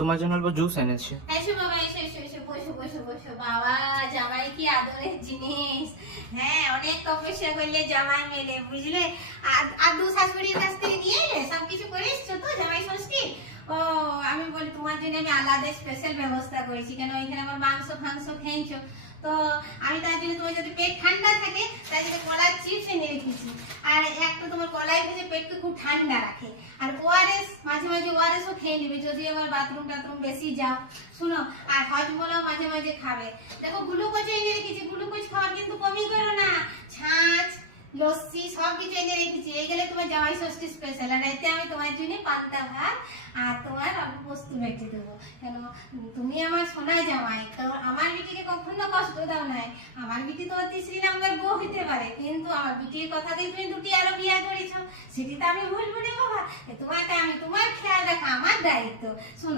তোমার জন্য অল্প জুস এনেছি। এসো বাবা, এসো এসো এসো, বসো বসো বসো। বাবা, জামাই কি আদরের জিনিস। হ্যাঁ, অনেক তপস্যা করলে জামাই মেলে, বুঝলে। আর দু শাশুড়ির কাছ থেকে নিয়ে এলে, সবকিছু করে এসছো তো জামাই ষষ্ঠী। ও, আমি বলি তোমার জন্য আমি আলাদা স্পেশাল ব্যবস্থা করেছি, কেন ওইখানে আমার মাংস ফাংস খেয়েছো তো। আমি তার জন্য, তোমার যদি পেট ঠান্ডা থাকে তাই জন্য কলার চিপস এনে রেখেছি। আর একটা তোমার কলাই ভেজে পেটকে খুব ঠান্ডা রাখে। আর ওআরএস, মাঝে মাঝে ওআরএসও খেয়ে নেবে যদি আবার বাথরুম টাথরুম বেশি যাও। শুনো, আর হজমোলাও মাঝে মাঝে খাবে। দেখো গ্লুকোজ এনে রেখেছি, গ্লুকোজ খাওয়ার কিন্তু কমই করো না। ছাঁচ, লস্যি সব কিছু এনে রেখেছি। এই গেলে তোমার জামাই ষষ্ঠী স্পেশাল। আর এতে আমি তোমার জন্য পান্তা ভাত আর তোমার অল্প পোস্ত বেটে দেবো। কেন, তুমি আমার সোনা জামাই, তো আমার বিটিকে কখনো কষ্ট দাও নাই। আমার বিটি তো অতি শ্রী নাম্বার বউ হতে পারে, কিন্তু আমার বিটির কথাতেই তুমি দুটি আরো বিয়ে করেছ, সেটি তো আমি ভুলবো না বাবা। তোমাকে আমি, তোমার খেয়াল রাখা আমার দায়িত্ব। শোনো,